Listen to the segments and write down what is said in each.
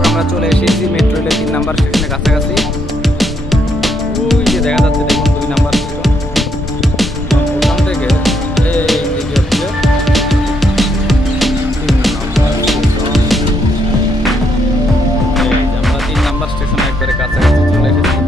দর্শক আমরা চলে এসেছি মেট্রো রেলের 3 নম্বর স্টেশনের কাছাকাছি। ওই যে দেখা যাচ্ছে দেখুন 2 নম্বর স্টেশন। ওখান থেকে এই দিকে হচ্ছে 3 নম্বর স্টেশন। এই যে আমরা 3 নম্বর স্টেশনে একবারে কাছাকাছি চলে এসেছি।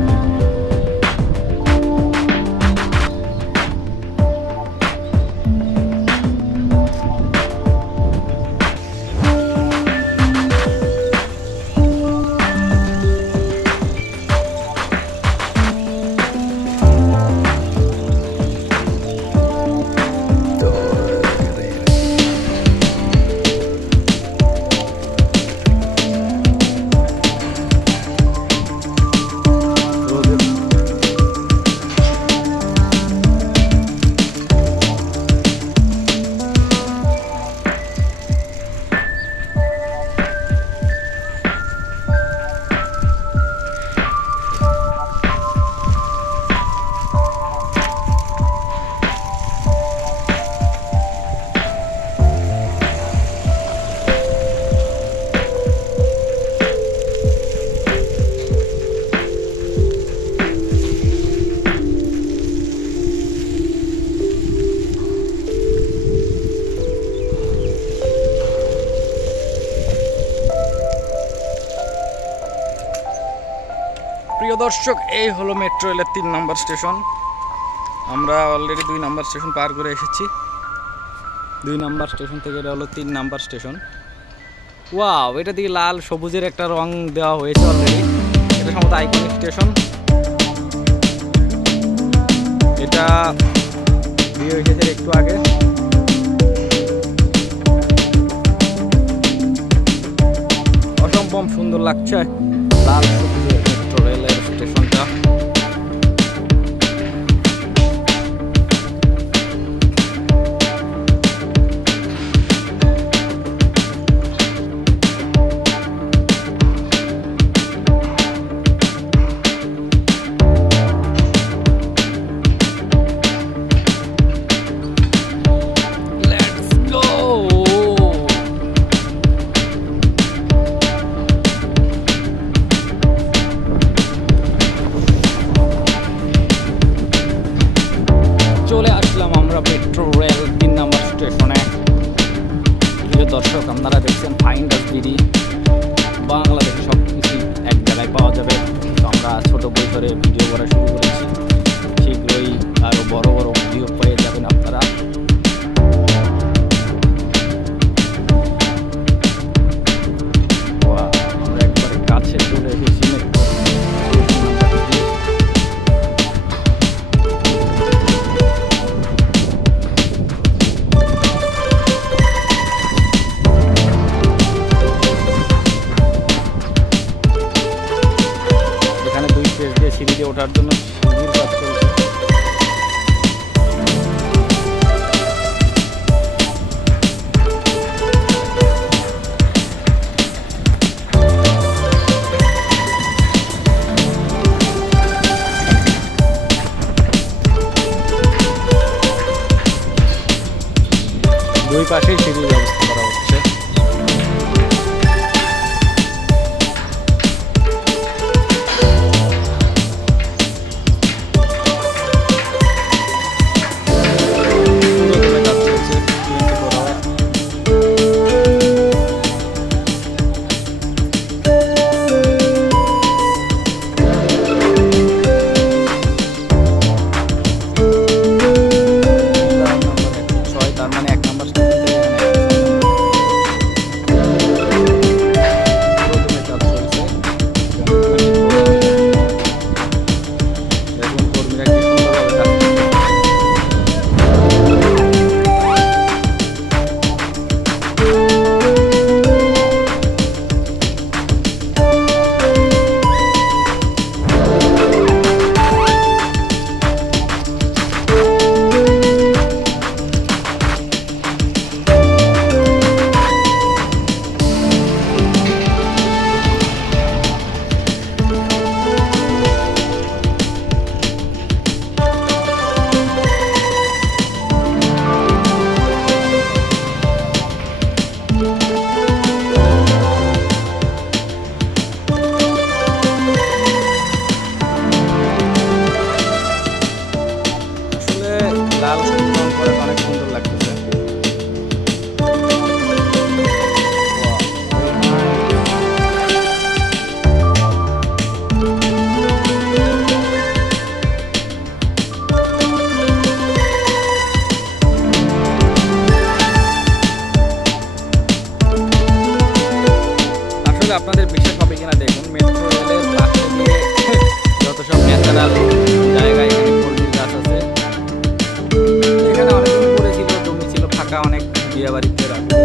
প্রিয় দর্শক, এই হলো মেট্রো রেলের 3 নম্বর স্টেশন। আমরা অলরেডি 2 নম্বর স্টেশন পার করে এসেছি। 2 নম্বর স্টেশন থেকে এটা হলো 3 নম্বর স্টেশন। ওয়াও, এটা দিয়ে লাল সবুজের একটা রং দেওয়া হয়েছে অলরেডি। এটা সম্ভবত আইকনিক স্টেশন। এটা দিয়ে এসেছে একটু আগে। অসম্ভব সুন্দর লাগছে লাল সবুজের মেট্রো রেলের স্টেশনটা। চলে আসলাম আমরা মেট্রো রেল 3 নম্বর স্টেশনে। প্রিয় দর্শক, আপনারা দেখছেন ফাইন্ডাসবড। বাংলাদেশে সব কিছু এক জায়গায় পাওয়া যাবে। তো আমরা ছোট বই ধরে ভিডিও করা শুরু করেছি। শীঘ্রই আরও বড় বড় ভিডিও পেয়ে যাবেন আপনারা। আমরা একবারে কাছে চলে এসেছি মেট্রো সিঁড়িতে ওঠার জন্য সিঁড়ির কাজ চলছে। দুই পাশেই সিঁড়ির ব্যবস্থা করা হচ্ছে। তার মানে 1 নম্বর স্টেশন থেকে বললে আপনাদের বিশ্বাস হবে কিনা দেখুন, মেট্রো রেলের পাশে দিয়ে যত সব ন্যাচারাল জায়গা, এখানে কলমির গাছ আছে, এখানে অনেকদিন পড়েছিল, জমি ছিল ফাঁকা, অনেক বিয়ে বাড়িতে রাখতে।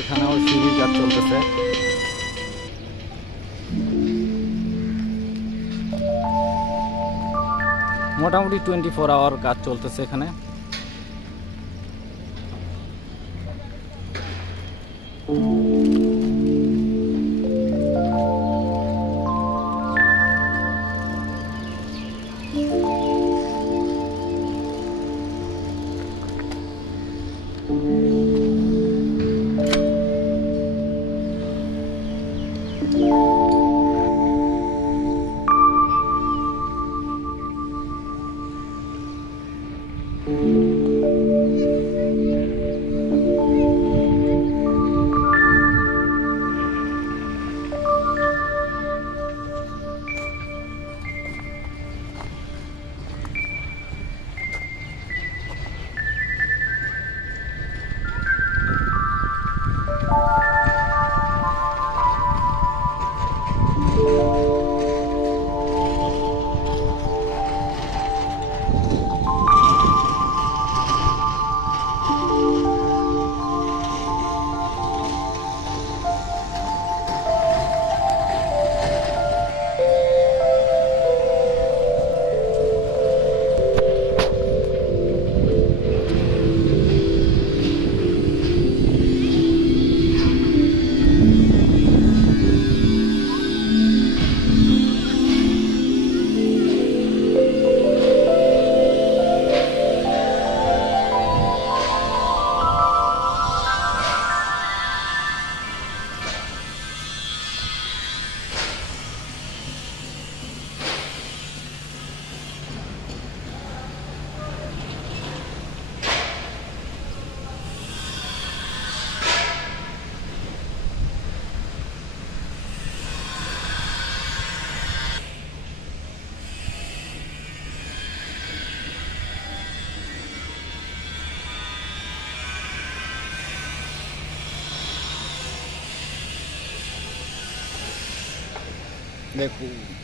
এখানেও সিঁড়ির কাজ চলতেছে। মোটামুটি 24 আওয়ার কাজ চলতেছে এখানে। देखो